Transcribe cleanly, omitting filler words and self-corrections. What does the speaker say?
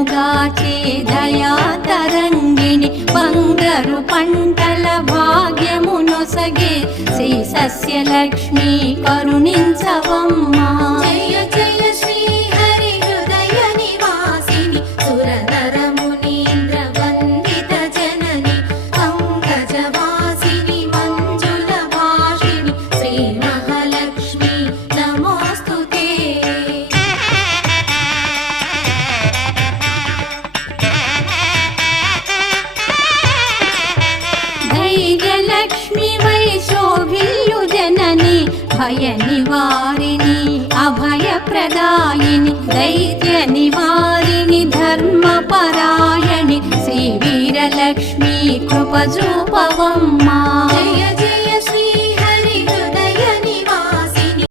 దయనుగాచే దయా తరంగిణి బంగారు పంటల భాగ్యమునొసగే శ్రీ సస్యలక్ష్మి కరుణించవమ్మా. జయ జయ శ్రీ హరి హృదయ నివాసిని సురనర మునీంద్ర వందిత జనని పంకజవాసిని మంజుల భాషిని శ్రీ మహాలక్ష్మి నమోస్తుతే. ధైర్యలక్ష్మి వై శోభిల్లు జనని భయ నివారిణి అభయప్రదాయిని దైత్య నివారిణి ధర్మపరాయణి శ్రీ వీరలక్ష్మి కృప చూపవమ్మా. జయ